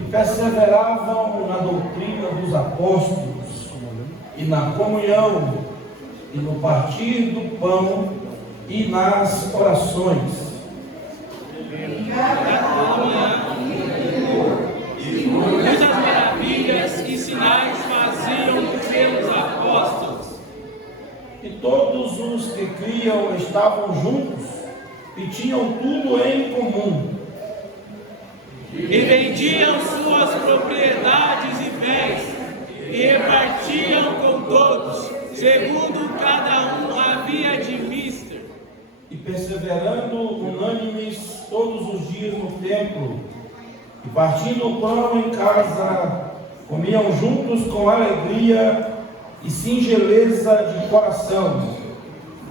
e perseveravam na doutrina dos apóstolos, e na comunhão, e no partir do pão, e nas orações. E muitas maravilhas e sinais faziam pelos apóstolos. E todos os que criam estavam juntos, e tinham tudo em comum. E vendiam suas propriedades e bens, e repartiam com todos, segundo cada um havia de mister. E perseverando unânimes todos os dias no templo, e partindo o pão em casa, comiam juntos com alegria e singeleza de coração.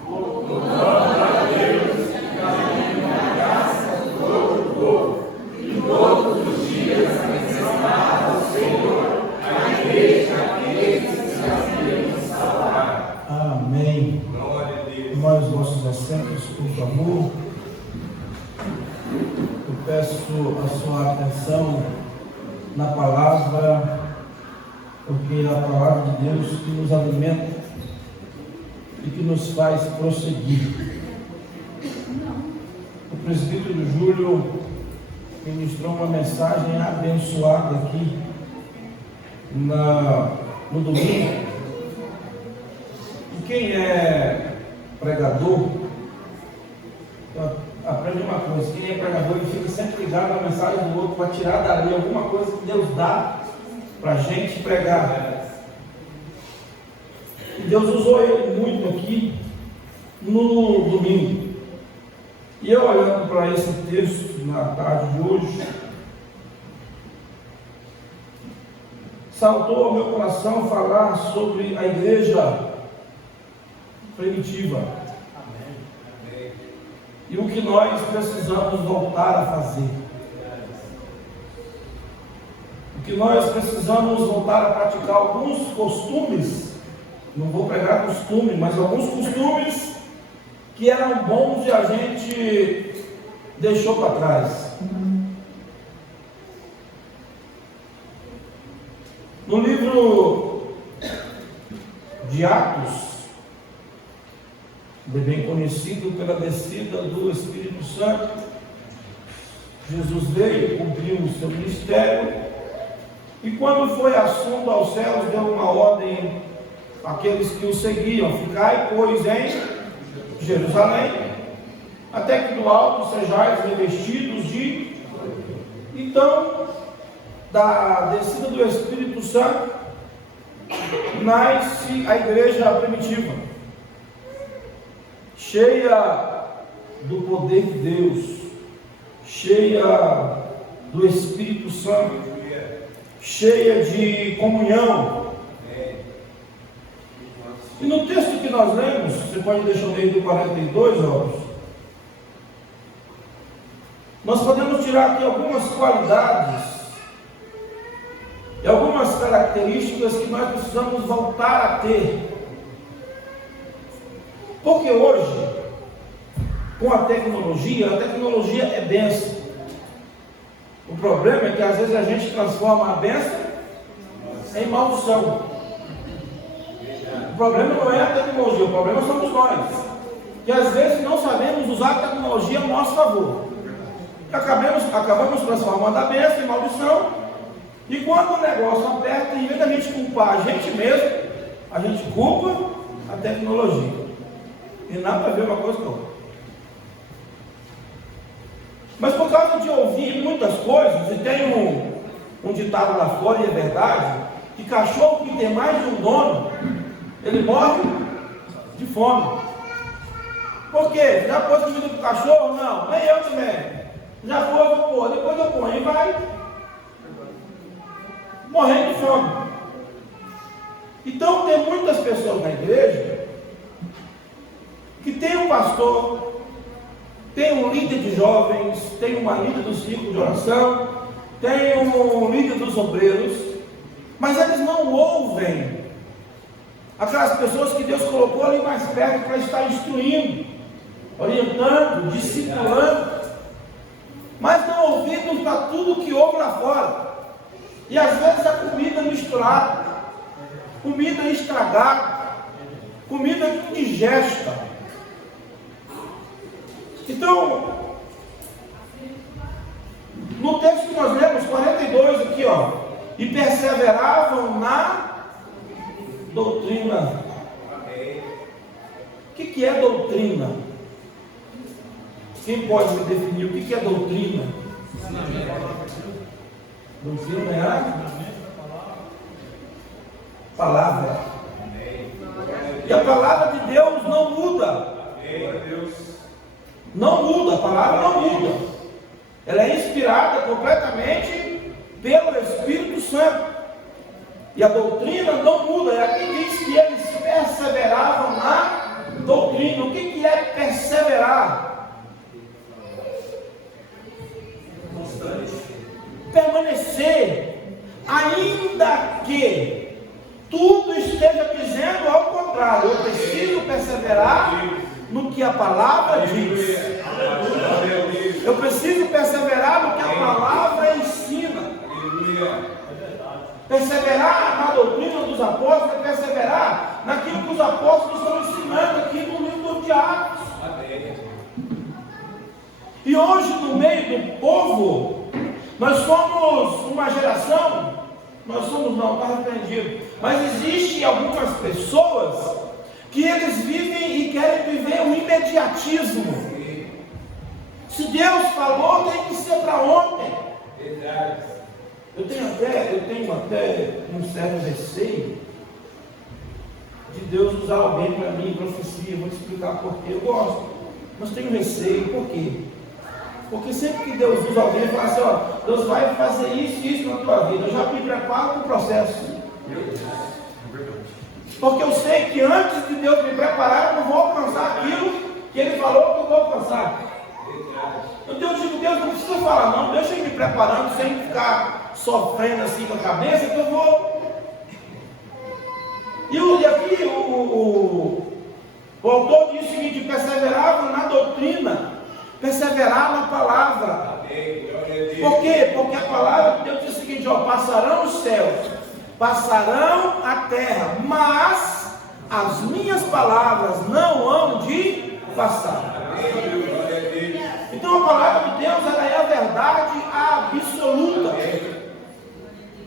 Louvando a Deus, trazendo a graça de todo o povo, e todos os dias acrescentava ao Senhor a igreja aqueles que se haviam salvar. Amém. Glória a Deus. Nós, nossos assentos, por favor. Eu peço a sua atenção na palavra, porque é a palavra de Deus que nos alimenta e que nos faz prosseguir. O presbítero Júlio ministrou uma mensagem abençoada aqui no domingo. E quem é pregador, aprende uma coisa: quem é pregador, ele fica sempre ligado na mensagem do outro para tirar dali alguma coisa que Deus dá para a gente pregar. E Deus usou ele muito aqui no domingo. E eu, olhando para esse texto na tarde de hoje, saltou ao meu coração falar sobre a igreja primitiva. E o que nós precisamos voltar a fazer. O que nós precisamos voltar a praticar alguns costumes, não vou pregar costume, mas alguns costumes que eram bons e a gente deixou para trás. No livro de Atos, bem conhecido pela descida do Espírito Santo, Jesus veio, cumpriu o seu ministério, e quando foi assunto aos céus, deu uma ordem àqueles que o seguiam: ficai, pois, em Jerusalém, até que do alto sejais revestidos de... Então, da descida do Espírito Santo, nasce a igreja primitiva, cheia do poder de Deus, cheia do Espírito Santo, cheia de comunhão. E no texto que nós lemos, você pode deixar desde o 42, Robson, nós podemos tirar aqui algumas qualidades e algumas características que nós precisamos voltar a ter. Porque hoje, com a tecnologia é bênção. O problema é que às vezes a gente transforma a bênção em maldição. O problema não é a tecnologia, o problema somos nós, que às vezes não sabemos usar a tecnologia a nosso favor. Acabamos transformando a bênção em maldição, e quando o negócio aperta, em vez da gente culpar a gente mesmo, a gente culpa a tecnologia. E nada a ver uma coisa com a outra. Mas por causa de ouvir muitas coisas, e tem um ditado lá fora, e é verdade, que cachorro que tem mais de um dono, ele morre de fome. Por quê? Já pôs comida para o cachorro? Não, nem eu também. Já pôs, vou pôr, depois eu ponho, e vai morrendo de fome. Então tem muitas pessoas na igreja que tem um pastor, tem um líder de jovens, tem uma líder do ciclo de oração, tem um líder dos obreiros, mas eles não ouvem aquelas pessoas que Deus colocou ali mais perto para estar instruindo, orientando, discipulando, mas dão ouvidos para tudo que ouve lá fora. E às vezes a comida misturada, comida estragada, comida indigesta. Então, no texto que nós lemos, 42 aqui, ó, e perseveravam na doutrina. O que é doutrina? Quem pode me definir o que é doutrina? Doutrina é a palavra. E a palavra de Deus não muda. Não muda, a palavra não muda. Ela é inspirada completamente pelo Espírito Santo. E a doutrina não muda. É aqui diz que eles perseveravam na doutrina. O que é perseverar? Permanecer, ainda que tudo esteja dizendo ao contrário. Eu preciso perseverar no que a palavra diz. Eu preciso perseverar no que a palavra ensina. Perseverar na doutrina dos apóstolos é perseverar naquilo que os apóstolos estão ensinando aqui no livro de Atos. E hoje, no meio do povo, nós somos uma geração, nós somos não, está repreendido, mas existem algumas pessoas que eles vivem e querem viver um imediatismo. Se Deus falou, tem que ser para ontem. Eu tenho até um certo receio de Deus usar alguém para mim em profecia. Vou te explicar por quê. Eu gosto, mas tenho receio. Por quê? Porque sempre que Deus usa alguém, fala assim, ó, Deus vai fazer isso e isso na tua vida. Eu já me preparo para o processo. Porque eu sei que antes de Deus me preparar, eu não vou alcançar aquilo que Ele falou que eu vou alcançar. Então eu digo, Deus não precisa falar não, deixa eu ir me preparando sem ficar sofrendo assim com a cabeça, que eu vou. E aqui o autor diz o seguinte: perseveravam na doutrina, perseverar na palavra. Por quê? Porque a palavra de Deus diz o seguinte: ó, passarão os céus, passarão a terra, mas as minhas palavras não hão de passar. Então a palavra de Deus, ela é a verdade absoluta.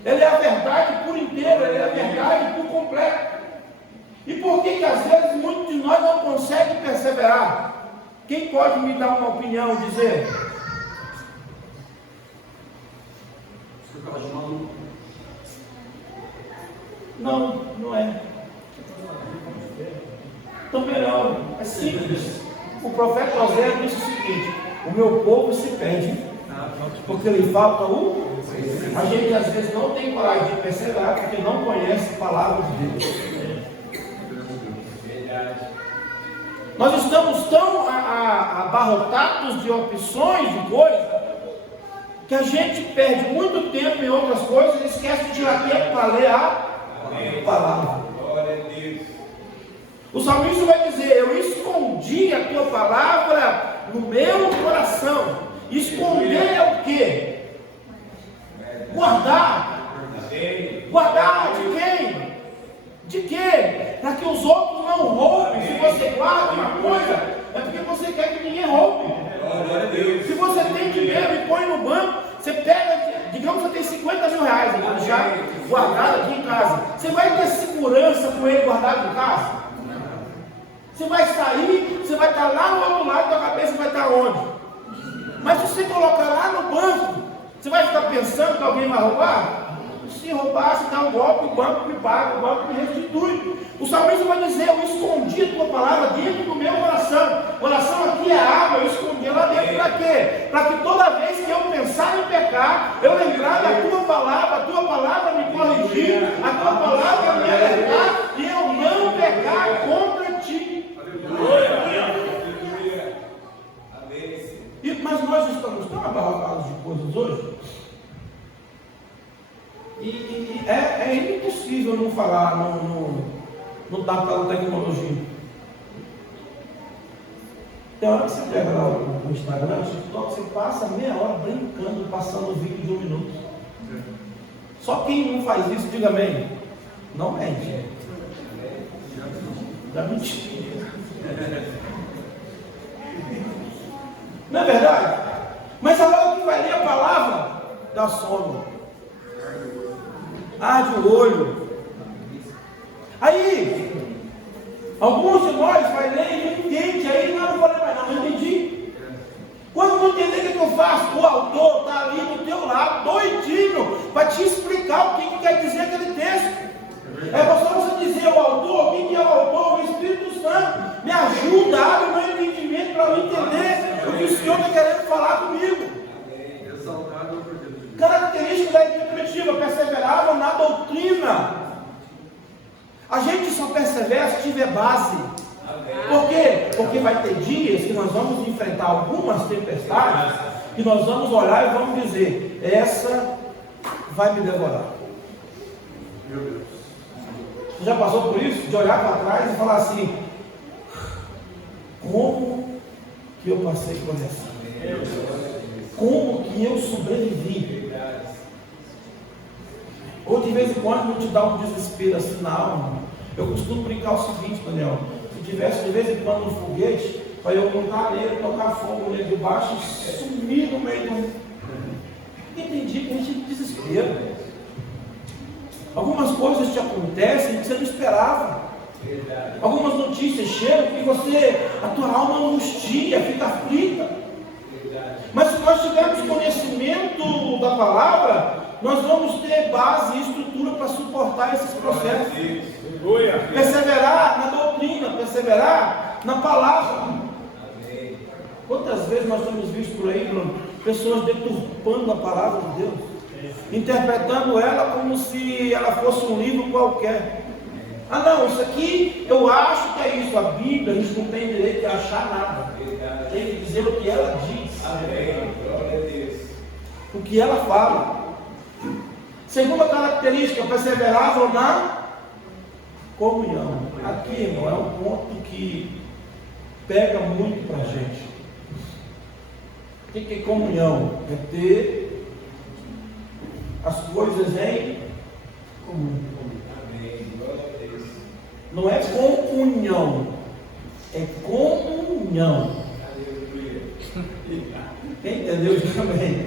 Ela é a verdade por inteiro, ela é a verdade por completo. E por que às vezes muitos de nós não conseguem perseverar? Quem pode me dar uma opinião e dizer? Não, não é. Então melhor, é simples. O profeta Oséias disse o seguinte: o meu povo se perde, porque lhe falta o. A gente às vezes não tem coragem de perseverar, porque não conhece a palavra de Deus. Nós estamos tão abarrotados de opções de coisas, que a gente perde muito tempo em outras coisas e esquece de tirar tempo para ler a palavra. O salmista vai dizer: eu escondi a tua palavra no meu coração. Esconder é o quê? Guardar. Guardar de quem? De quê? Para que os outros não roubem. Se você guarda uma coisa, é porque você quer que ninguém roube. Se você tem dinheiro e põe no banco, você pega, digamos que você tem 50 mil reais, eu vou deixar guardado aqui em casa. Você vai ter segurança com ele guardado em casa? Você vai sair, você vai estar lá no outro lado, tua cabeça vai estar onde? Mas se você colocar lá no banco, você vai ficar pensando que alguém vai roubar? Se roubar, se dá um golpe, o banco me paga, o banco me restitui. O salmista vai dizer: eu escondi a tua palavra dentro do meu coração. Coração aqui é água, eu escondi lá dentro para quê? Para que toda vez que eu pensar em pecar, eu lembrar da tua palavra, a tua palavra me corrigir, a tua palavra me alertar, e eu não pecar contra ti. Mas nós estamos tão abarrotados de coisas hoje, e é impossível não falar no tapa da tecnologia. Tem hora que você pega lá o Instagram, o TikTok, você passa meia hora brincando, passando o vídeo de 1 minuto. Só quem não faz isso, diga amém. Não mente. Já menti. Não é verdade? Mas a hora que vai ler a palavra, dá sono. Arde o olho. Aí, alguns de nós vai ler e não entende. Aí não falei mais não entendi. Quando não entender, o que eu faço? O autor está ali do teu lado, doidinho, para te explicar o que quer dizer aquele texto. É só você dizer o autor, quem que é o autor? O Espírito Santo me ajuda, abre o meu entendimento para eu entender o que o Senhor está querendo falar comigo. Característica da igreja primitiva: perseveravam na doutrina. A gente só persevera se tiver base. Por quê? Porque vai ter dias que nós vamos enfrentar algumas tempestades e nós vamos olhar e vamos dizer: essa vai me devorar. Meu Deus. Você já passou por isso? De olhar para trás e falar assim: como que eu passei por essa? Como que eu sobrevivi? Ou de vez em quando não te dá um desespero assim na alma. Eu costumo brincar o seguinte, Daniel: se tivesse de vez em quando um foguete, para eu montar nele, tocar fogo nele de baixo e sumir no meio do... Entendi que a gente tem desespero. Algumas coisas te acontecem que você não esperava. Algumas notícias chegam que a tua alma angustia, fica aflita. Mas se nós tivermos conhecimento da palavra, nós vamos ter base e estrutura para suportar esses processos. Perseverar na doutrina, perseverar na palavra. Quantas vezes nós temos visto por aí, Bruno, pessoas deturpando a palavra de Deus, interpretando ela como se ela fosse um livro qualquer. Ah não, isso aqui eu acho que é isso. A Bíblia, a gente não tem direito de achar nada. Tem que dizer o que ela diz. O que ela fala. Segunda característica: perseveravam na comunhão. Aqui, irmão, é um ponto que pega muito para a gente. O que é comunhão? É ter as coisas em comum. Não é comunhão, é comunhão. Quem entendeu isso também?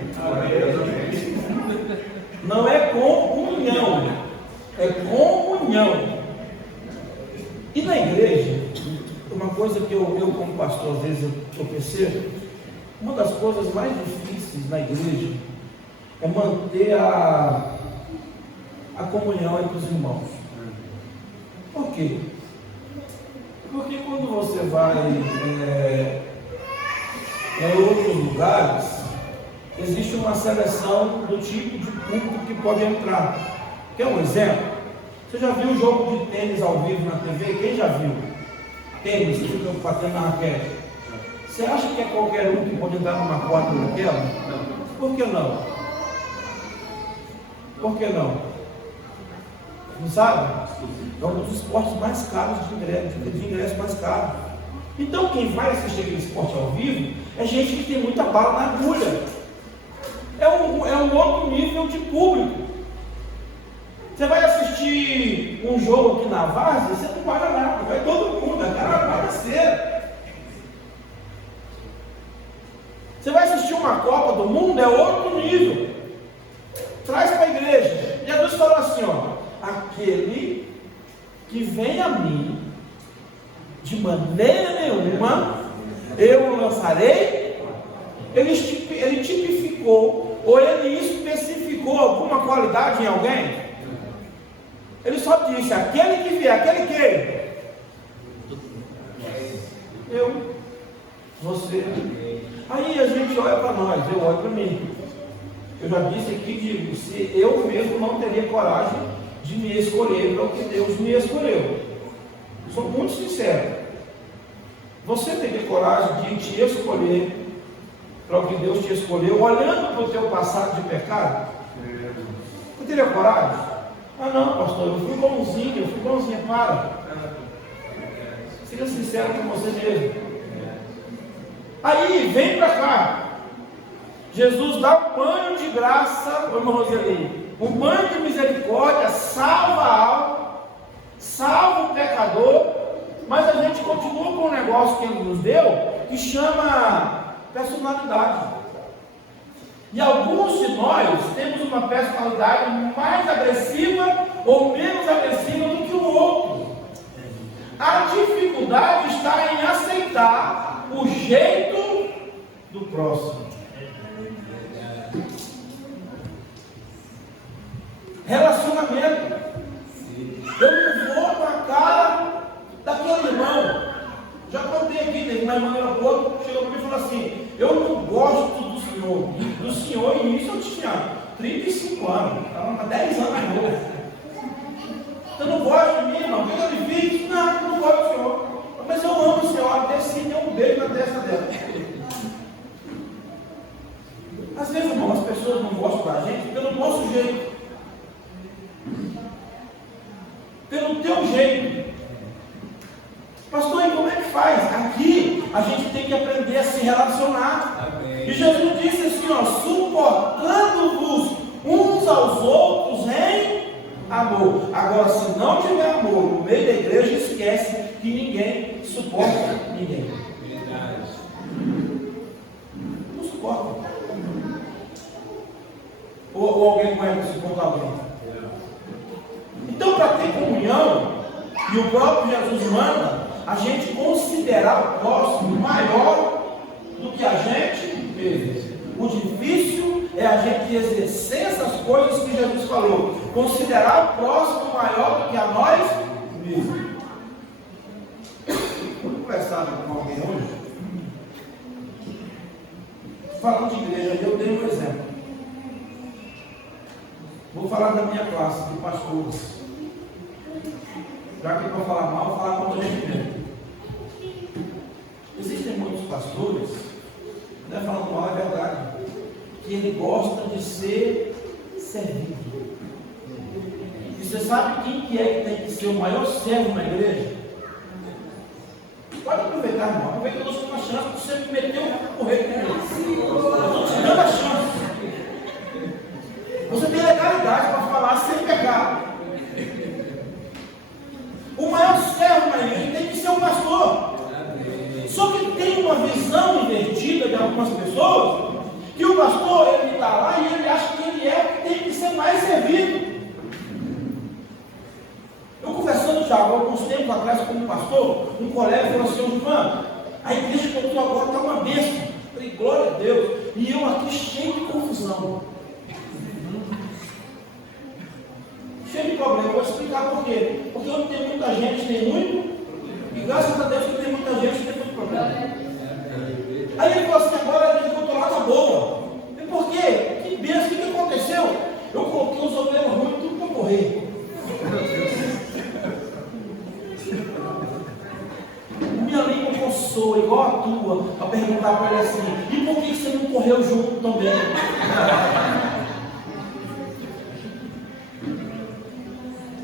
Não é comunhão, é comunhão. E na igreja, uma coisa que eu como pastor, às vezes eu percebo, uma das coisas mais difíceis na igreja é manter a comunhão entre os irmãos. Por quê? Porque quando você vai em outros lugares, existe uma seleção do tipo de público que pode entrar. Quer um exemplo? Você já viu um jogo de tênis ao vivo na TV? Quem já viu? Tênis, fica batendo na raquete. Você acha que é qualquer um que pode entrar numa quadra daquela? Por que não? Por que não? Não sabe? É um dos esportes mais caros de ingresso mais caro. Então quem vai assistir aquele esporte ao vivo é gente que tem muita bala na agulha. É um outro nível de público. Você vai assistir um jogo aqui na Várzea, você não paga nada, vai todo mundo, a cara paga cedo. Você vai assistir uma Copa do Mundo, é outro nível. Traz para a igreja. Jesus falou assim, aquele que vem a mim, de maneira nenhuma eu o lançarei. Ele tipificou, ou ele especificou alguma qualidade em alguém? Ele só disse: aquele que vier, aquele que? Eu, você. Aí a gente olha para nós, eu olho para mim. Eu já disse aqui, digo, se eu mesmo não teria coragem de me escolher para o que Deus me escolheu. Sou muito sincero. Você teria coragem de te escolher para o que Deus te escolheu, olhando para o teu passado de pecado? Você teria coragem? Ah não, pastor, eu fui bonzinho, para. Seja sincero com você mesmo. Aí, vem para cá. Jesus dá um banho de graça, irmã Roseli, um banho de misericórdia misericórdia, salva a alma, salva o pecador, mas a gente continua com um negócio que Ele nos deu, que chama personalidade. E alguns de nós temos uma personalidade mais agressiva ou menos agressiva do que o outro. A dificuldade está em aceitar o jeito do próximo. Relacionamento. Eu não vou na cara daquele irmão. Já contei aqui, teve uma irmã no aeroporto, chegou para mim e falou assim: eu não gosto do senhor. Do senhor, início eu tinha 35 anos, estava há 10 anos mais novo. Você não gosta de mim, irmão? O que eu lhe fiz? Não, não gosto do senhor. Mas eu amo a senhora, desci e dei um beijo na testa dela. Às vezes, irmão, as pessoas não gostam da gente pelo nosso jeito. Pelo teu jeito. Pastor, e como é que faz? Aqui a gente tem que aprender a se relacionar. Amém. E Jesus disse assim, ó, suportando-vos uns aos outros em amor. Agora, se não tiver amor no meio da igreja, esquece que ninguém suporta ninguém. Verdade. Não suporta. Ou alguém conhece suportar alguém? Então, para ter comunhão, e o próprio Jesus manda a gente considerar o próximo maior do que a gente mesmo. O difícil é a gente exercer essas coisas que Jesus falou. Considerar o próximo maior do que a nós mesmos. Vou conversar com alguém hoje. Falando de igreja, eu dei um exemplo. Vou falar da minha classe de pastores. Já que para falar mal, vou falar contra a gente mesmo. Existem muitos pastores, não é falando mal, é verdade, que ele gosta de ser servido. E você sabe quem que é que tem que ser o maior servo na igreja? Pode aproveitar, irmão. Aproveita que eu dou uma chance para você me meter o correio comigo. Eu estou te dando a chance. Você tem legalidade para falar sem pecar. O maior servo na igreja tem que ser o pastor. Só que tem uma visão invertida de algumas pessoas, que o pastor, ele está lá e ele acha que ele é que tem que ser mais servido. Eu conversando já há alguns tempos atrás com um pastor, um colega falou assim: irmão, a igreja que eu estou agora está uma bênção. Falei, glória a Deus. E eu aqui cheio de confusão. Cheio de problema. Eu vou explicar por quê. Porque onde tem muita gente, tem muito. E graças a Deus que tem muita gente, tem muito problema. Aí ele falou assim: agora a gente voltou lá, tá boa. E por quê? Que bênção, o que aconteceu? Eu coloquei os obreiros ruins tudo para morrer. Minha língua coçou, igual a tua, a perguntar para ele assim: e por que você não correu junto também?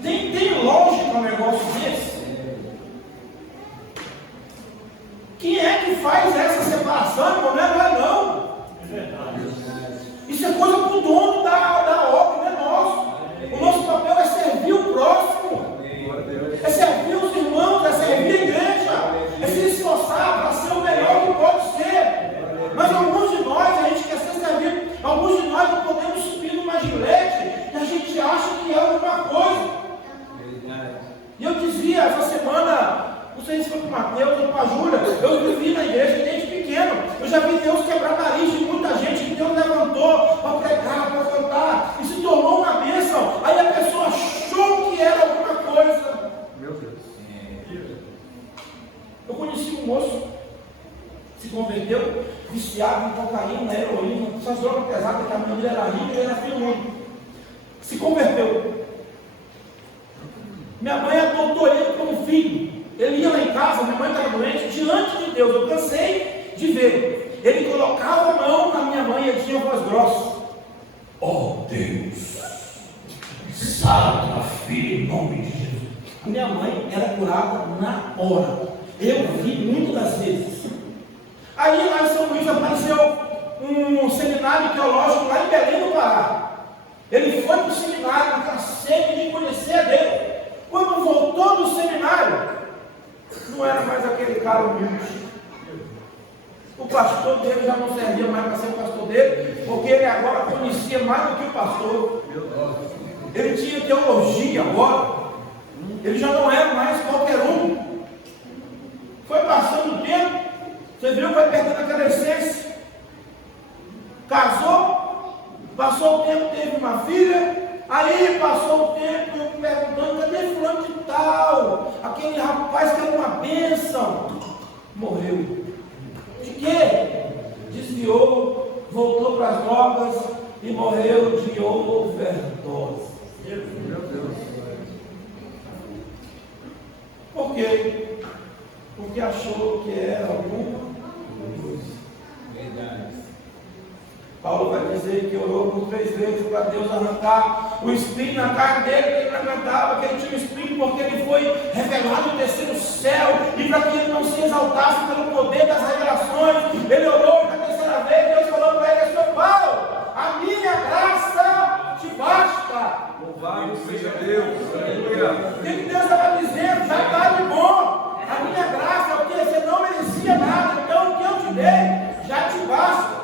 Tem lógica um negócio desse? Quem é que faz essa separação? Não é nós, não. Isso é coisa para o dono da obra, não é nosso. O nosso papel é servir o próximo, é servir os irmãos, é servir a igreja, é se esforçar para ser o melhor que pode ser. Mas alguns de nós, a gente quer ser servido. Alguns de nós não podemos subir numa gilete e a gente acha que é alguma coisa. E eu dizia essa semana, não sei se foi para o Mateus ou para a Júlia, eu vivi na igreja desde pequeno. Eu já vi Deus quebrar nariz de muita gente que Deus levantou para pregar, para cantar, e se tornou uma bênção. Aí a pessoa achou que era alguma coisa. Meu Deus. Eu conheci um moço, se converteu, viciado em cocaína, heroína, essas drogas pesadas, que a mãe dele era rica e ele era filho único. Se converteu. Minha mãe adotou ele como filho. Ele ia lá em casa, minha mãe estava doente, diante de Deus, eu cansei de ver. Ele colocava a mão na minha mãe e ele tinha voz grossa. Oh Deus, salva, filho, em nome de Jesus. A minha mãe era curada na hora. Eu vi muitas das vezes. Aí lá em São Luís apareceu um seminário teológico lá em Belém do Pará. Ele foi para o seminário, aquela sede de conhecer a Deus. Quando voltou do seminário, não era mais aquele cara humilde. O pastor dele já não servia mais para ser pastor dele, porque ele agora conhecia mais do que o pastor. Ele tinha teologia agora. Ele já não era mais qualquer um. Foi passando o tempo, você viu, vai perdendo aquela essência. Casou, passou o tempo, teve uma filha. Aí passou o tempo perguntando: cadê fulano de tal? Aquele rapaz que era uma bênção. Morreu. De quê? Desviou, voltou para as drogas e morreu de overdose. Meu Deus. Por quê? Porque achou que era alguma coisa. Verdade. Paulo vai dizer que orou por 3 vezes para Deus arrancar o espinho na carne dele, que ele não aguentava, que ele tinha um espinho, porque ele foi revelado no terceiro céu, e para que ele não se exaltasse pelo poder das revelações, ele orou, e na terceira vez Deus falou para ele: seu Paulo, a minha graça te basta. Louvado seja Deus. O que Deus estava dizendo? Já está de bom. A minha graça é o que você não merecia nada, então o que eu te dei já te basta.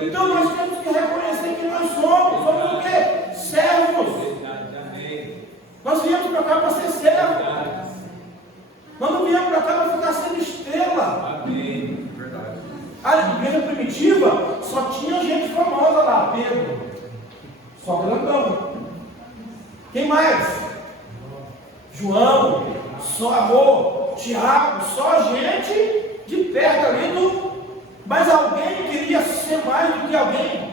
Então nós temos que reconhecer que nós somos o quê? Servos. Nós viemos para cá para ser servos. Nós não viemos para cá para ficar sendo estrela. A igreja primitiva só tinha gente famosa lá, Pedro, só grandão. Quem mais? João, só amor, Tiago, só gente de perto ali do. Mas alguém queria ser mais do que alguém.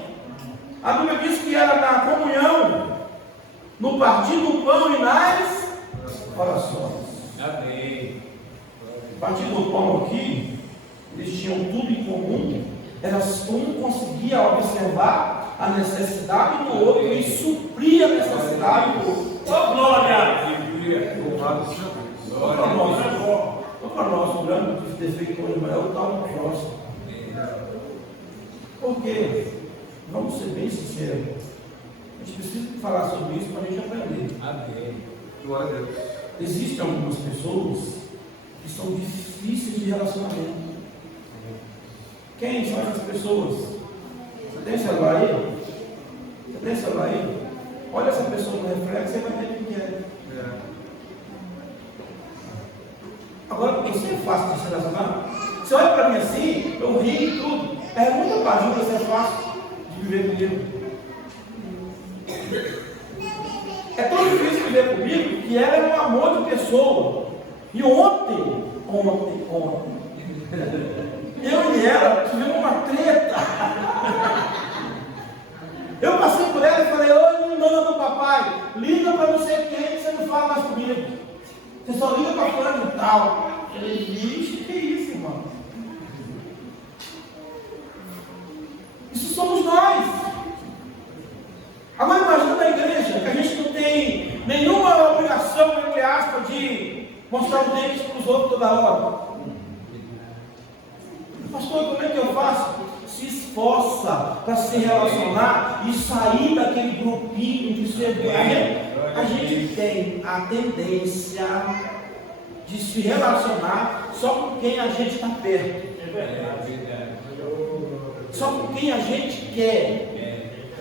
A Bíblia diz que era na comunhão, no partir do pão e nas orações. Amém. O partir do pão aqui, eles tinham tudo em comum. Era um conseguia observar a necessidade do outro e suprir a necessidade do outro. Oh, glória! Para nós, o grande defeito hoje é o tal do próximo. Porque, vamos ser bem sinceros, a gente precisa falar sobre isso para a gente aprender. Amém. Glória a Deus. Existem algumas pessoas que são difíceis de relacionamento. Quem são essas pessoas? Você tem celular aí? Você tem celular aí? Olha essa pessoa no reflexo, você vai ver quem é. Agora, isso é fácil de se relacionar. Você olha para mim assim, eu ri e tudo. Pergunta para a Júlia se é fácil de viver comigo. É tão difícil viver comigo que ela é um amor de pessoa. E ontem, eu e ela tivemos uma treta. Eu passei por ela e falei: oi, dona do papai, liga para não sei quem, você não fala mais comigo. Você só liga para fulano e tal. Eu falei: vixe, que isso, irmão? Isso somos nós. Agora imagina na igreja que a gente não tem nenhuma obrigação, entre aspas, de mostrar os dentes para os outros toda hora. Pastor, como é que eu faço? Se esforça para se relacionar e sair daquele grupinho de ser. A gente tem a tendência de se relacionar só com quem a gente está perto. É verdade. Só com quem a gente quer.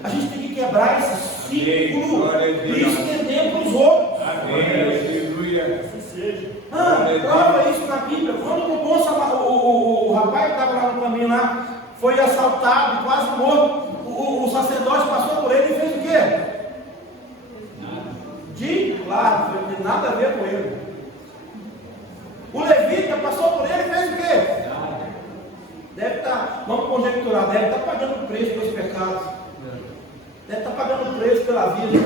A gente tem que quebrar esse círculo e estender para os outros. Prova isso na Bíblia. Quando o rapaz que estava lá no caminho lá foi assaltado, quase morto, o sacerdote passou por ele e fez o quê? Claro, não tem nada a ver com ele. O levita passou por ele e fez o quê? Deve estar, vamos conjecturar, deve estar pagando preço pelos pecados. Deve estar pagando preço pela vida.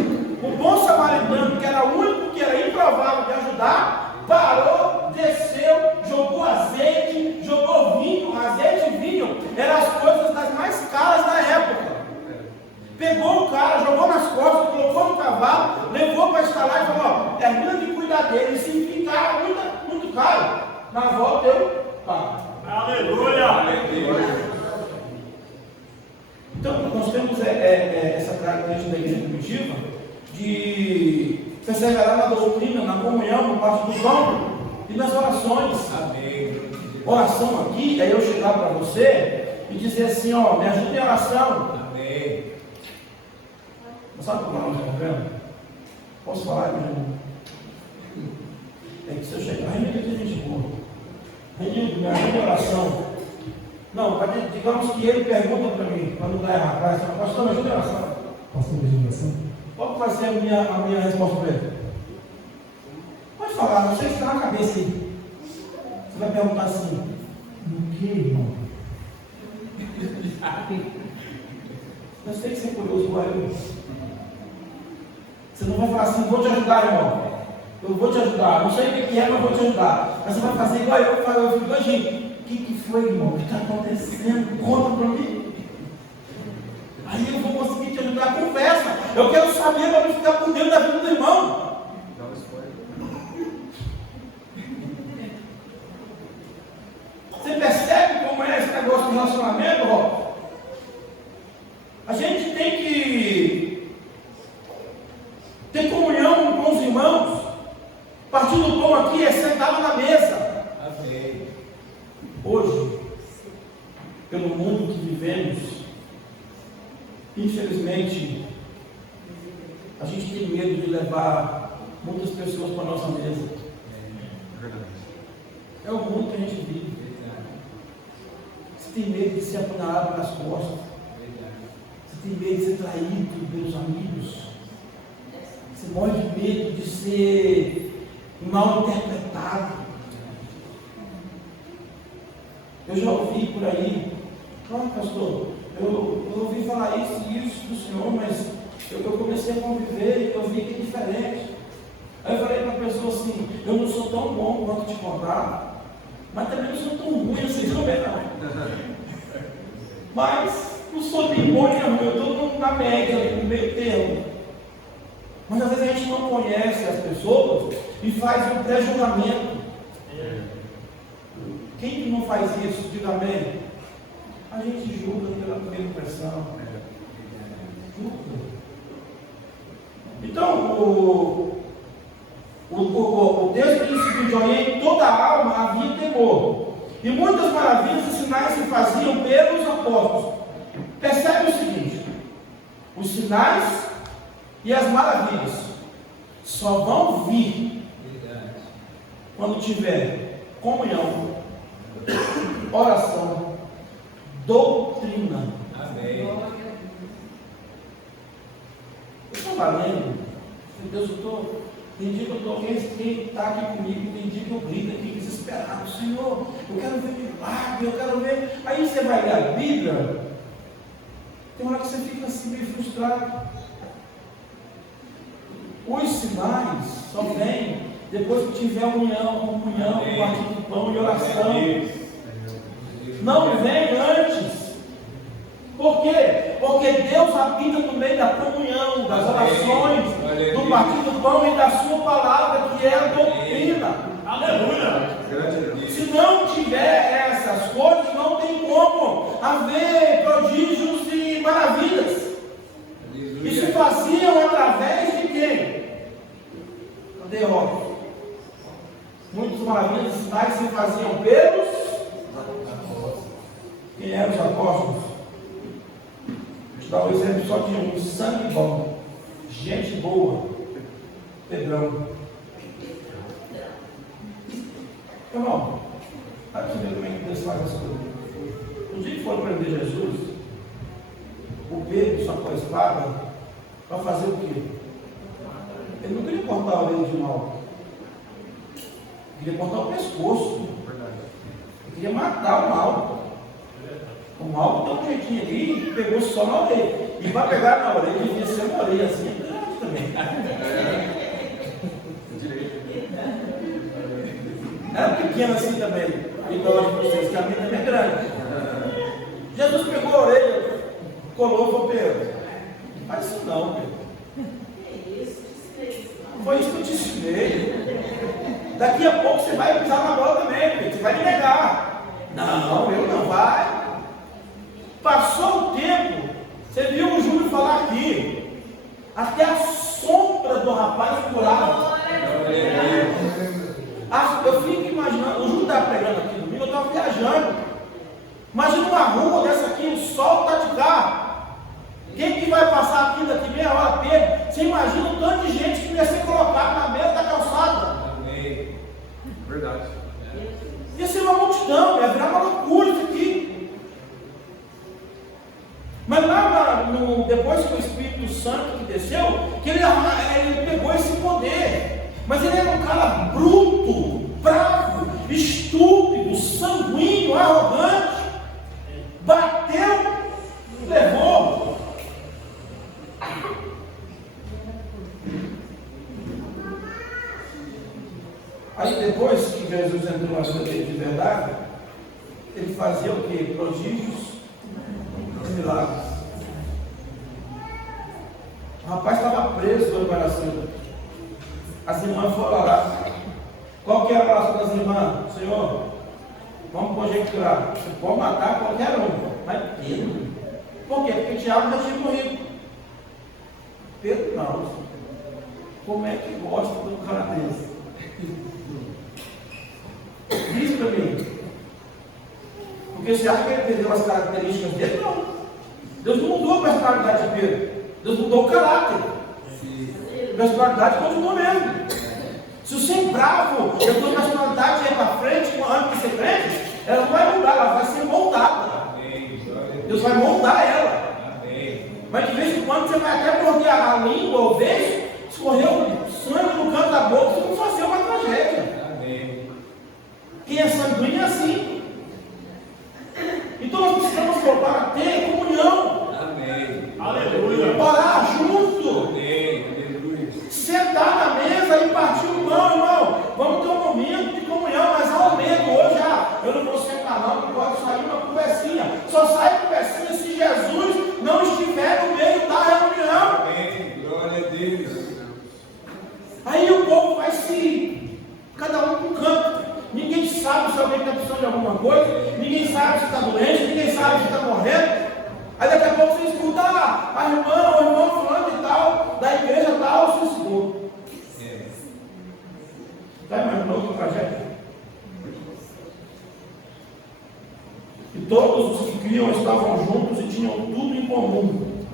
O bom samaritano, que era o único que era improvável de ajudar, parou, desceu, jogou azeite, jogou vinho. Azeite e vinho eram as coisas das mais caras da época. Pegou o cara, jogou nas costas, colocou no cavalo, levou para instalar e falou: termina de cuidar dele. E se ficar muito caro, na volta eu pago. Aleluia! Então nós temos parte do pão e nas orações. Amém. Oração aqui é eu chegar para você e dizer assim, ó, me ajuda em oração. Amém. Não sabe como nós estamos vendo? Posso falar, meu irmão? É que se eu chegar, Renildo tem gente boa. Renildo, me ajuda em oração. Não, digamos que ele pergunta para mim, para não dar errado, pastor, me ajuda em oração. Pastor, me ajuda em oração? Qual que vai ser a minha resposta para ele? Pode falar, não sei se está na cabeça aí. Você vai perguntar assim, no que, irmão? Eu sei que você é curioso igual eu. Você não vai falar assim, vou te ajudar, irmão. Eu vou te ajudar. Não sei o que é, mas vou te ajudar. Mas você vai fazer igual eu fico hoje. O que foi, irmão? O que está acontecendo? Conta para mim. Aí eu vou conseguir te ajudar. Conversa. Eu quero saber para não ficar por dentro da vida do irmão. Você percebe como é esse negócio do relacionamento, Rob? A gente tem que ter comunhão com os irmãos. Partir do pão aqui é sentar na mesa. Amém. Hoje, pelo mundo que vivemos, infelizmente, a gente tem medo de levar muitas pessoas para a nossa mesa. É o mundo que a gente vive. Você tem medo de ser apunhalado nas costas. Você tem medo de ser traído pelos amigos. Você morre de medo de ser mal interpretado. Eu já ouvi por aí, pastor, eu ouvi falar isso e isso do senhor, mas eu comecei a conviver e eu vi que é diferente. Aí eu falei para a pessoa assim, eu não sou tão bom quanto te contar, mas também não sou tão ruim assim também não. Mas não sou nem bom nem ruim, eu estou na média, no meio termo. Mas às vezes a gente não conhece as pessoas e faz um pré-julgamento. Quem que não faz isso? Diga amém. A gente julga pela primeira impressão. Julga. Então, o texto diz o seguinte: olha, em toda a alma havia temor, e muitas maravilhas e sinais se faziam pelos apóstolos. Percebe o seguinte: os sinais e as maravilhas só vão vir quando tiver comunhão, oração, doutrina. Amém. Eu estou valendo. Deus, tem dia que eu estou, quem está aqui comigo, tem dia que eu grito aqui desesperado, Senhor, eu quero ver milagre, eu quero ver. Aí você vai ler a Bíblia, tem hora que você fica assim meio frustrado. Os sinais só vêm depois que tiver união, comunhão, partido do pão e oração. Não vem antes. Por quê? Porque Deus habita no meio da comunhão, das orações, do partido do pão e da sua palavra, que é a doutrina. Aleluia! Se não tiver essas coisas, não tem como haver prodígios e maravilhas. E se faziam através de quem? Cadê Rob? Muitas maravilhas e sinais se faziam pelos apóstolos. Quem eram os apóstolos? Vou te dar um exemplo só de um: sangue bom, gente boa, Pedrão. Irmão, para você ver como é que Deus faz as coisas. No dia que foram prender Jesus, o Pedro sacou a espada para fazer o quê? Ele não queria cortar a orelha de mal, ele queria cortar o pescoço, ele queria matar o mal. O mal deu um jeitinho ali e pegou só na orelha. E para pegar na orelha, devia ser uma orelha assim, grande também. Era pequena assim também, igual a de vocês, que a minha também é grande. Jesus pegou a orelha, colou e falou: Pedro, não faz isso não, Pedro. Foi isso que eu te ensinei. Daqui a pouco você vai pisar na bola também, Pedro. Você vai me negar. Não, eu não vai. Passou o tempo, você viu o Júlio falar aqui, até a sombra do rapaz curava. Imagina uma rua dessa aqui, o sol está de carro. Quem que vai passar aqui daqui meia hora, Pedro? Você imagina um tanto de gente que ia ser colocado na beira da calçada. Amém. Verdade. Ia ser uma multidão, ia virar uma loucura isso aqui. Mas lá depois que o Espírito Santo que desceu, que ele pegou esse poder. Mas ele era um cara bruto, bravo, estúpido, sanguíneo, arrogante. Bateu, levou. Aí depois que Jesus entrou na vida dele de verdade, ele fazia o quê? Prodígios e milagres. O rapaz estava preso no Guaracilda. As irmãs foram orar. Qual que era a oração das irmãs? Senhor, vamos conjecturar. Você pode matar qualquer um, mas Pedro. Por quê? Porque Tiago já tinha morrido. Pedro não. Como é que gosta de um cara desse? Diz para mim. Porque você acha que ele perdeu as características dele? Não. Deus não mudou a personalidade de Pedro. Deus mudou o caráter. A personalidade continuou mesmo. Se você é bravo e a tua personalidade é para frente, antes de ser crente, ela não vai mudar, ela vai ser moldada. Deus vai moldar ela. Mas de vez em quando você vai até morder a língua ou vez, escorreu sangue no canto da boca, você não fazer uma tragédia. Quem é sanguíneo é assim. Então nós precisamos voltar a ter comunhão. Amém. Aleluia. Orar junto. Amém. Sentar na mesa e partir o pão, irmão. Vamos ter um momento de comunhão, mas há um medo hoje. Eu não vou sentar não, que pode sair uma conversinha. Só sai conversinha se Jesus não estiver no meio da reunião. Amém. Glória a Deus. Aí o povo vai se... cada um com um canto. Ninguém sabe se alguém está precisando de alguma coisa. Ninguém sabe se está doente. Ninguém sabe se está morrendo. Aí daqui a pouco você escuta a irmã, o irmão fulano e tal, da igreja tal, suicidou. Está imaginando que tragédia? E todos os que criam estavam juntos e tinham tudo em comum.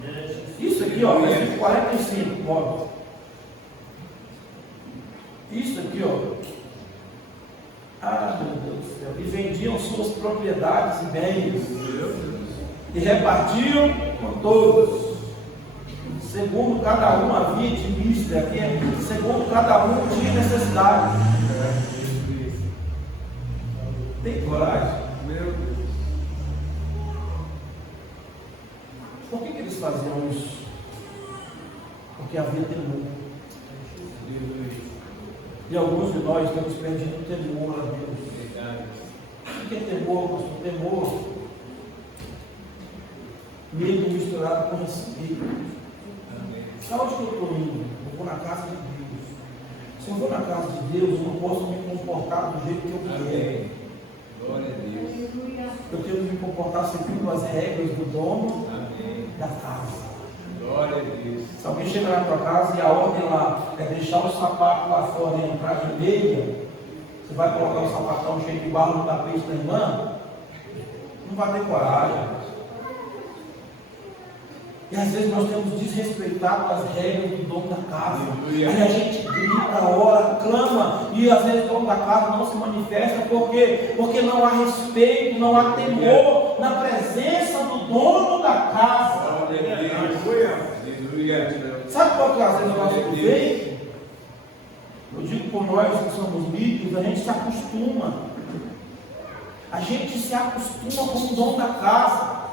Isso aqui, ó, versículo 45, ó. Isso aqui, ó. Ah, meu Deus do céu. E vendiam suas propriedades e bens. E repartiam com todos. Segundo cada um havia de mister, aqui é segundo cada um tinha necessidade. Tem coragem? Meu Deus. Por que eles faziam isso? Porque havia temor. E alguns de nós temos perdido o temor a Deus. O que é temor, pastor? Temor. Medo misturado com respeito. Sabe onde eu estou indo? Eu vou na casa de Deus. Se eu vou na casa de Deus, eu não posso me comportar do jeito que eu quero. Glória a Deus. Eu tenho que me comportar segundo as regras do dono da casa. Glória a Deus. Se alguém chega na tua casa e a ordem lá é deixar o sapato lá fora e entrar de meia, você vai colocar o sapatão cheio de barro no tapete da irmã? Não vai ter coragem. E às vezes nós temos desrespeitado as regras do dono da casa. Aí a gente grita, ora, clama, e às vezes o dono da casa não se manifesta. Por quê? Porque não há respeito, não há temor na presença do dono da casa. Sabe qual que é às vezes o nosso defeito? Eu digo por nós que somos mídios, a gente se acostuma. A gente se acostuma com o dono da casa.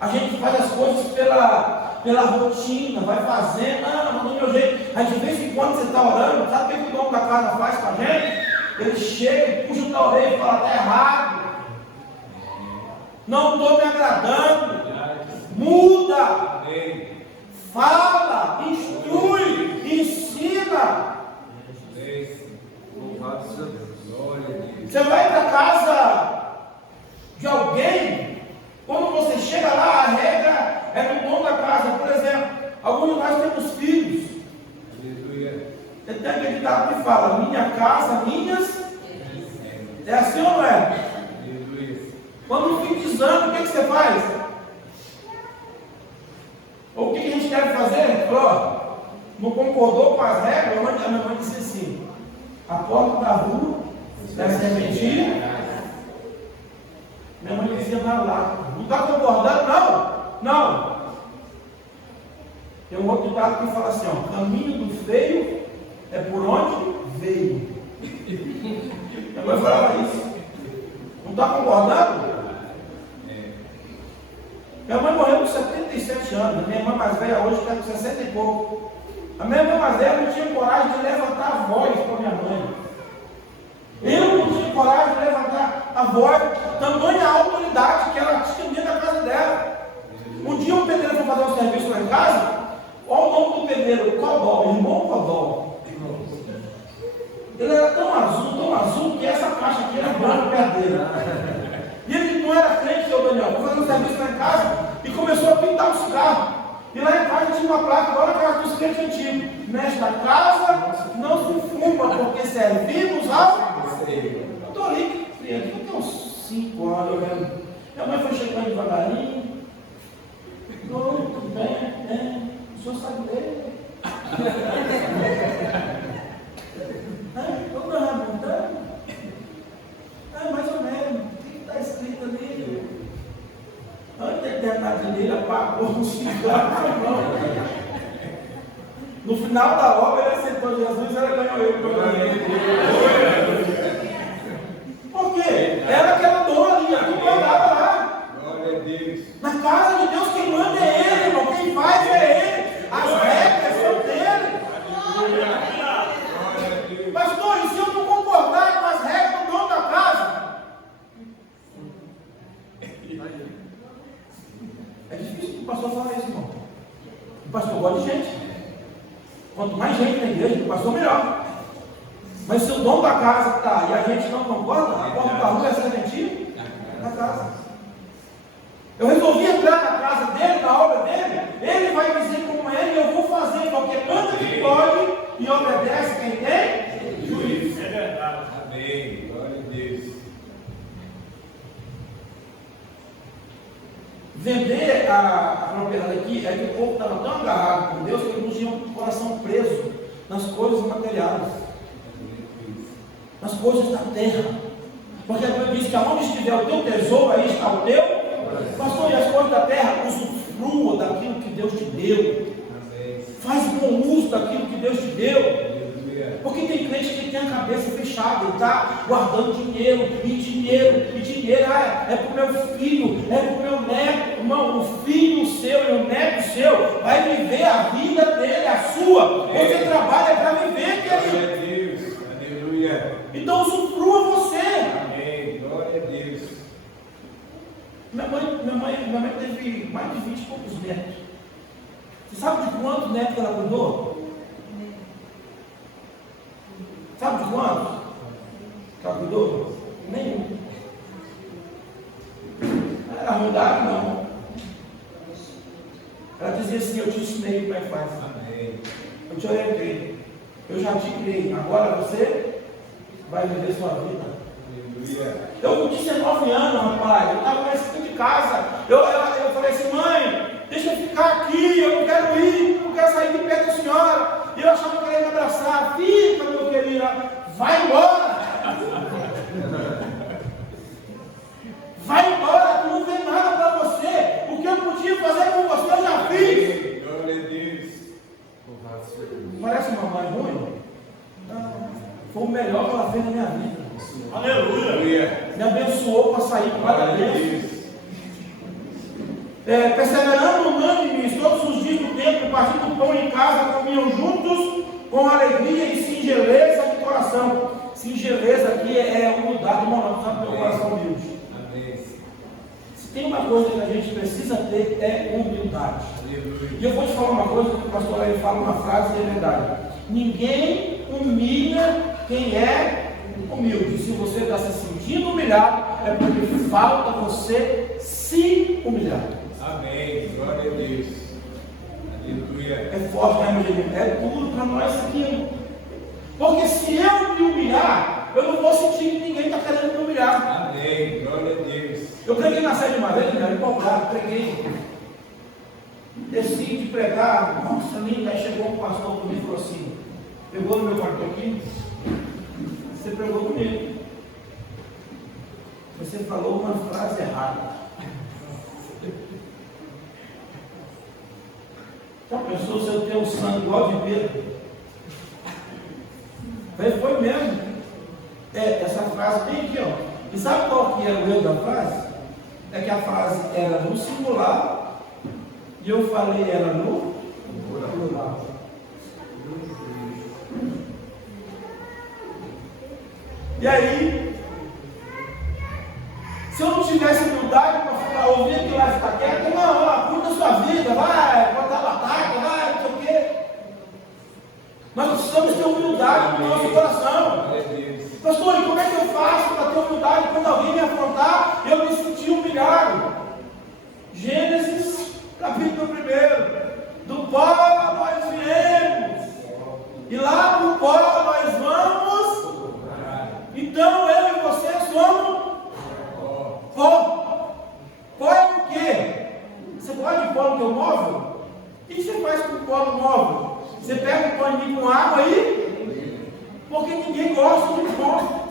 A gente faz as coisas pela rotina, vai fazendo, mas do meu jeito. Aí de vez em quando você está orando, sabe o que o dono da casa faz com a gente? Ele chega, puxa o teu orelha e fala, está errado. Não estou me agradando. Muda. Fala, instrui, ensina. Você vai para casa de alguém. Quando você chega lá, a regra é do dono da casa. Por exemplo, alguns de nós temos filhos. Ele tem aquele ditado que fala, minha casa, minhas. É assim ou não é? Quando no fim de exame, o que você faz? Ou o que a gente deve fazer? Falou, não concordou com as regras? A minha mãe disse assim: a porta da rua, da serventia. Minha mãe dizia: vai lá. Não está concordando? Não. Tem um outro ditado que fala assim: ó, caminho do feio é por onde veio. Minha mãe falava isso. Não está concordando? Minha mãe morreu com 77 anos. Minha irmã mais velha hoje está com 60 e pouco. A minha irmã mais velha não tinha coragem de levantar a voz para minha mãe. Eu não tinha coragem de levantar a voz, tamanha autoridade que ela tinha dentro da casa dela. Um dia o pedreiro foi fazer um serviço lá em casa. Olha o nome do pedreiro: Codó, irmão Codó. Ele era tão azul, que essa caixa aqui era branca perto dele. E ele não era crente, seu Daniel. Foi fazer um serviço lá em casa e começou a pintar os carros. E lá em casa tinha uma placa, igual na casa dos crentes antigos: nesta casa não se fuma, porque servimos ao. Eu estou ali, criança, eu tenho uns 5 anos. Minha mãe foi chegando devagarinho. Oi, tudo bem? O senhor sabe ler? Vamos dar uma montanha? Mais ou menos. O que está escrito ali? Antes da eternidade dele, apagou um cigarro. No final da obra, ele aceitou Jesus e ela ganhou ele. Por quê? Era aquela dona ali, que mandava lá. Glória a Deus. Na casa de Deus, quem manda é ele, irmão. Quem faz é ele. As regras são dele. Pastor, e se eu não concordar com as regras do dono da casa? É difícil o pastor falar isso, irmão. O pastor gosta de gente. Quanto mais gente na igreja, o pastor melhor. Mas se o dono da casa está e a gente não concorda, a porta da rua é serventia na casa. Eu resolvi entrar na casa dele, na obra dele. Ele vai dizer como é e eu vou fazer, porque manda que pode e obedece quem tem juízo. É verdade. Amém. Glória a Deus. Vender a propriedade aqui é que o povo estava tão agarrado com Deus que eles não tinham o coração preso nas coisas materiais, nas coisas da terra. Porque a Bíblia diz que aonde estiver o teu tesouro, aí está o teu. Pastor, e as coisas da terra, usufrua daquilo que Deus te deu. Faz bom uso daquilo que Deus te deu. Porque tem crente que tem a cabeça fechada e está guardando dinheiro. É para o meu filho, é para o meu neto. Irmão, o filho seu e o neto seu vai viver a vida dele, a sua. Você trabalha para viver, querido. Glória a Deus. Aleluia. Então usufrua você. Amém. Glória a Deus. Minha mãe teve mais de 20 e poucos netos. Você sabe de quantos netos ela cuidou? Sabe de quantos que ela cuidou? Nenhum. Não era ruindade, não. Ela dizia assim: eu te ensinei como é que faz. Amém. Eu te orientei. Eu já te criei. Agora você vai viver sua vida. Aleluia. Eu com 19 anos, rapaz, eu estava nesse de casa. Eu falei assim: mãe, deixa eu ficar aqui, eu não quero ir, não quero sair de perto da senhora. E eu achava que ela ia me abraçar. Fica, meu querido, vai embora. Vai embora, tu não tem nada para você. O que eu podia fazer com você, eu já fiz. Glória a Deus. Parece uma mãe ruim? Não, foi o melhor que ela fez na minha vida. Aleluia. Me abençoou para sair com cada vez. Perseverando unânimes todos os dias do tempo, partindo pão em casa, comiam juntos com alegria e singeleza de coração. Singeleza aqui é humildade, irmão, não sabe ter um coração humilde. Amém. Se tem uma coisa que a gente precisa ter, é humildade. Aleluia. E eu vou te falar uma coisa que o pastor aí fala uma frase e é verdade. Ninguém humilha quem é humilde. Se você está se sentindo humilhado, é porque falta você se humilhar. Amém. Glória a Deus. Aleluia. É forte, né, meu querido? É tudo para nós aqui. Porque se eu me humilhar, eu não vou sentir que ninguém está querendo me humilhar. Amém. Glória a Deus. Eu preguei na Sé de Madeira, me empolgado, preguei. Desci de pregar, nossa, linda. Aí chegou um pastor comigo e falou assim: pegou no meu quarto aqui, você pregou comigo. Você falou uma frase errada. Já pensou se eu tenho sangue igual de Pedro? Foi mesmo. Essa frase tem aqui, ó. E sabe qual que era o erro da frase? É que a frase era no singular e eu falei era no plural. E aí, se eu não tivesse humildade para ouvir aquilo lá e ficar quieto, não, cuida da sua vida, vai botar batata, vai, não sei o quê. Nós precisamos ter humildade no nosso coração. Pastor, e como é que eu faço para ter humildade quando alguém me afrontar e eu me sentir humilhado? Gênesis, capítulo 1. Do pó nós viemos, e lá do pó nós vamos. Então eu e você somos pó. Pó é o quê? Você pode pó no teu móvel? O que você faz com o pó no móvel? Você pega o paninho com água aí? Porque ninguém gosta de pó.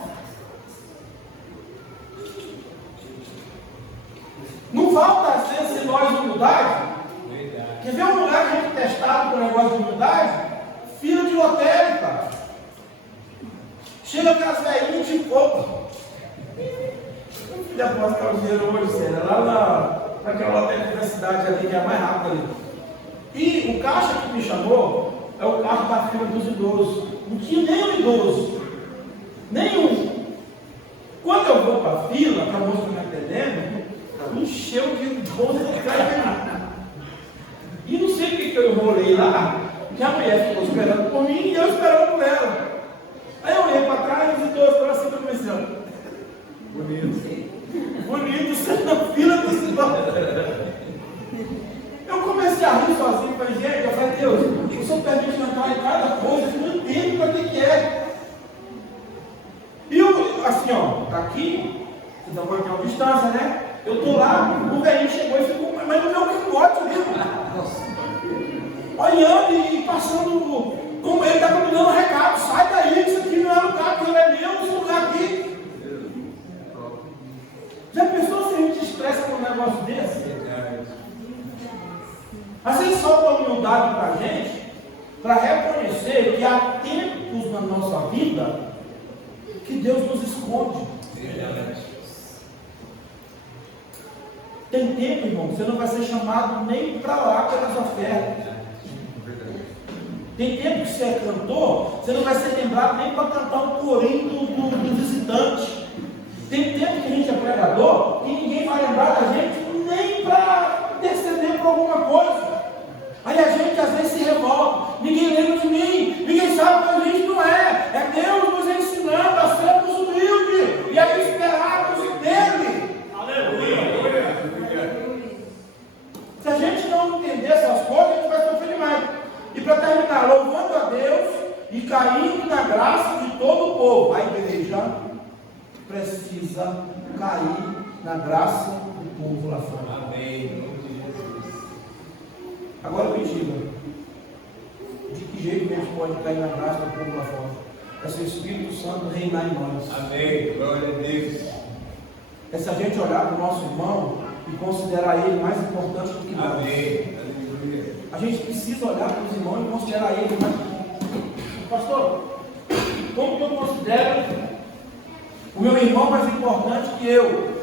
Não falta às vezes em nós humildade. Quer ver um lugar que a gente testado com o negócio de humildade? Fila de lotérica. Chega com as velhinhas de copa. Eu fui apostar o dinheiro hoje, sério, lá naquela lotérica da cidade ali, que é a mais rápida ali. E o caixa que me chamou é o carro da fila dos idosos. Não tinha nenhum idoso. Nenhum. Quando eu vou para a fila, para a moça me atendendo, encheu de idoso atrás. E não sei o que eu enrolei lá, que a mulher ficou esperando por mim e eu esperando por ela. Aí eu olhei para trás e os idosos estavam assim começando. Bonito, você na fila dos idosos. Eu comecei a rir sozinho, falei, gente, eu falei, Deus, o Senhor permite entrar em cada coisa, eu não entendo para que é. E eu, assim, ó, tá aqui, vocês estão marcando uma distância, né? Eu estou lá, o velhinho chegou e ficou, mas no meu cangote mesmo. Olhando e passando, como ele estava me dando um recado, sai daí, isso aqui não é lugar, que é meu, esse lugar aqui. Já pensou se a gente estressa com um negócio desse? Às vezes falta humildade para a gente, para reconhecer que há tempos na nossa vida que Deus nos esconde. Tem tempo, irmão, você não vai ser chamado nem para lá pelas ofertas. Tem tempo que você é cantor, você não vai ser lembrado nem para cantar um corinho do visitante. Tem tempo que a gente é pregador e ninguém vai lembrar da gente nem para descender por alguma coisa. Aí a gente às vezes se revolta, ninguém lembra de mim, ninguém sabe que a gente não é. É Deus nos ensinando a sermos humildes e a esperarmos dele. Aleluia! Se a gente não entender essas coisas, a gente vai sofrer demais. E para terminar, louvando a Deus e caindo na graça de todo o povo. A igreja precisa cair na graça do povo lá fora. Amém. Agora me diga, de que jeito a gente pode cair na graça do povo lá fora? É se o Espírito Santo reinar em nós. Amém. Glória a Deus. É se a gente olhar para o nosso irmão e considerar ele mais importante do que nós. Amém. A gente precisa olhar para os irmãos e considerar ele mais importante. Pastor, como que eu considero o meu irmão mais importante que eu?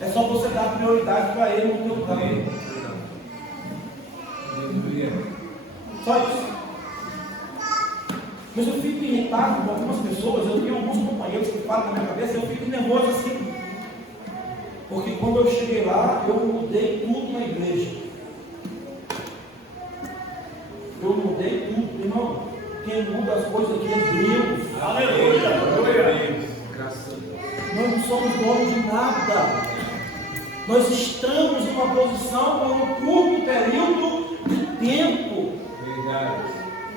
É só você dar prioridade para ele no teu lugar. Só isso. Mas eu fico irritado com algumas pessoas. Eu tenho alguns companheiros que falam na minha cabeça, eu fico nervoso assim. Porque quando eu cheguei lá, eu mudei tudo na igreja. Eu mudei tudo, irmão. Quem muda as coisas aqui é Deus. Aleluia. Glória a Deus. Graças a Deus. Nós não somos donos de nada. Nós estamos em uma posição por um curto período de tempo. Verdade.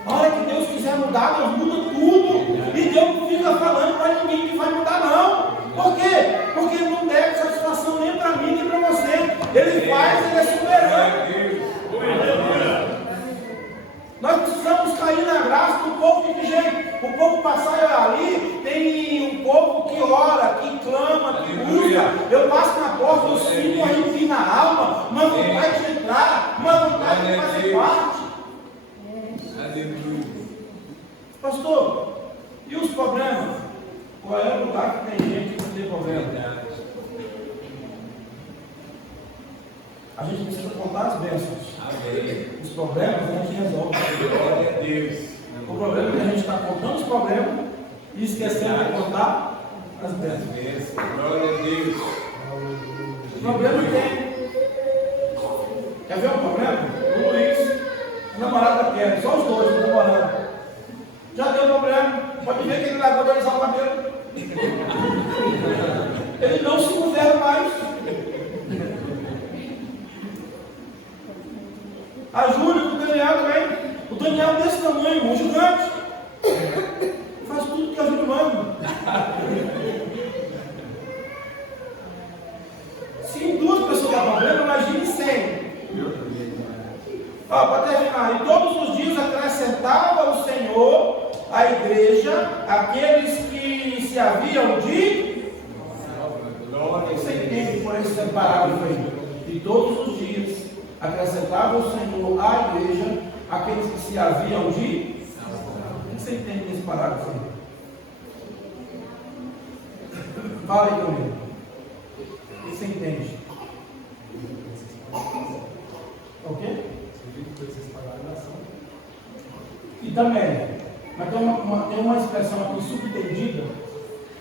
A hora que Deus quiser mudar, Deus muda tudo. E Deus não fica falando para ninguém que vai mudar, não. Por quê? Porque Ele não deve satisfação nem para mim, nem passar ali, tem um povo que ora, que clama, que busca. Eu passo na porta, eu sinto um arrepio na alma, uma vontade de entrar, uma vontade de fazer parte. Aleluia. Pastor, e os problemas? Qual é o lugar que tem gente que não tem problema? A gente precisa contar as bênçãos. Amém. Os problemas a gente resolve. Glória a Deus. O problema é que a gente está contando os problemas e esquecendo de contar as bênçãos. Glória a Deus. O problema tem. Quer ver um problema? O Luiz, o namorado da Kelly, só os dois namorando. Já deu problema. Pode ver que ele largou de alisar o cabelo. Ele não se governa mais. A Júlia com o Daniel também. O Daniel desse tamanho, um gigante. Faz tudo que a Júlia manda. Se em 2 pessoas dá problema, imagine 100. Para terminar, e todos os dias acrescentava o Senhor à igreja aqueles que se haviam de. Você entende por esse parágrafo aí? E todos os dias acrescentava o Senhor à igreja aqueles que se haviam de. O que você entende nesse parágrafo aí? Fala aí comigo. O que você entende? Ok? E também, mas tem uma expressão aqui subentendida,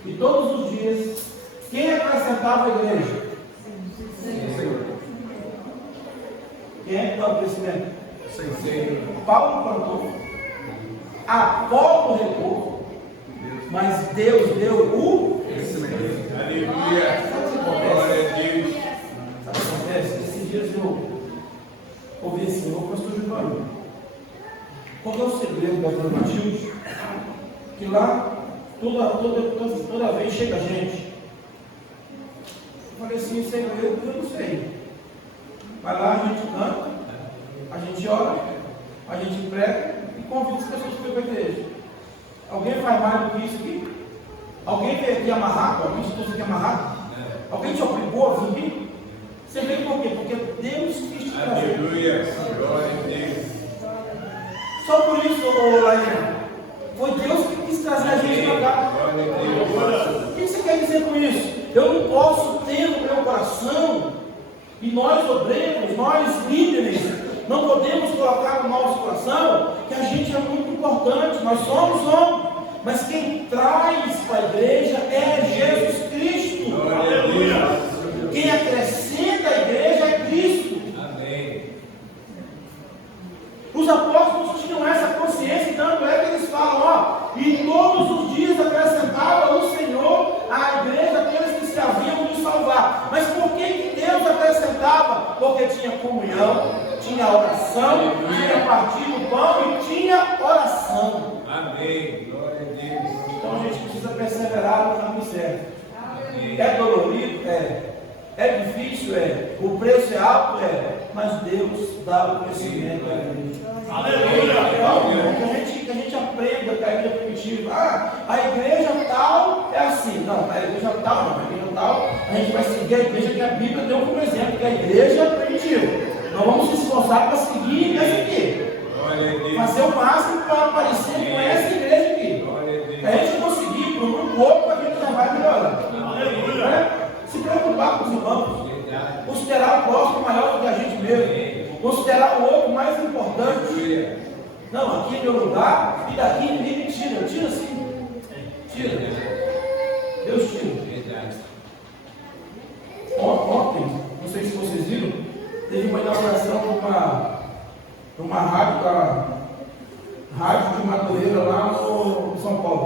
e todos os dias, quem acrescentava a igreja? Senhor. Quem é que dá o crescimento? Senhor. Paulo plantou, Apolo regou, mas Deus deu o crescimento. Aleluia. Glória a Deus. Sabe o que acontece? Esses dias eu ouvi esse senhor, pastor Giovanni. Qual é o segredo da Dona Matilde? Que lá, toda vez chega gente. Eu falei assim, segredo eu não sei. Vai lá, a gente canta, a gente ora, a gente prega e convida as pessoas para ir para a igreja. Alguém faz mais do que isso aqui? Alguém veio aqui amarrado? Alguém te trouxe aqui amarrado? Alguém te obrigou a vir aqui? Você veio por quê? Porque Deus quis te trazer. Aleluia. Glória a Deus. Só por isso, Laína, foi Deus que quis trazer a gente para cá. Glória a Deus. O que você quer dizer com isso? Eu não posso ter no meu coração, e nós obreiros, nós líderes, não podemos colocar no nosso coração que a gente é muito importante, nós somos, mas quem traz para a igreja é Jesus Cristo. Glória a Deus. Quem acrescenta a igreja é Cristo. Amém. Os apóstolos tinham essa consciência, tanto é que eles falam, e todos os dias acrescentava o Senhor à igreja aqueles que se haviam de salvar. Mas por que Deus acrescentava? Porque tinha comunhão, tinha oração, tinha partido do pão e tinha oração. Amém. Glória a Deus. Então a gente precisa perseverar no caminho certo. Amém. É dolorido? É difícil? O preço é alto? Mas Deus dá o crescimento à igreja. Aleluia! Então, que a gente aprenda que a igreja primitiva, a igreja tal é assim. Não, a igreja tal não, a igreja tal, a gente vai seguir a igreja que a Bíblia deu como exemplo, que é a igreja primitiva. Nós vamos se esforçar para seguir essa aqui. Glória a Deus. Fazer o máximo para aparecer com essa igreja aqui. Glória a Deus. Se a gente conseguir por um pouco, a gente já vai melhorando. Aleluia! Se preocupar com os irmãos. Verdade. Considerar o próximo maior do que a gente mesmo. Considerar o outro mais importante. Aleluia. Não, aqui é meu lugar e daqui ninguém me tira. Tira sim. Tira. Deus tira. Verdade. Ontem, não sei se vocês viram, teve uma inauguração para uma rádio de Madureira lá no São Paulo.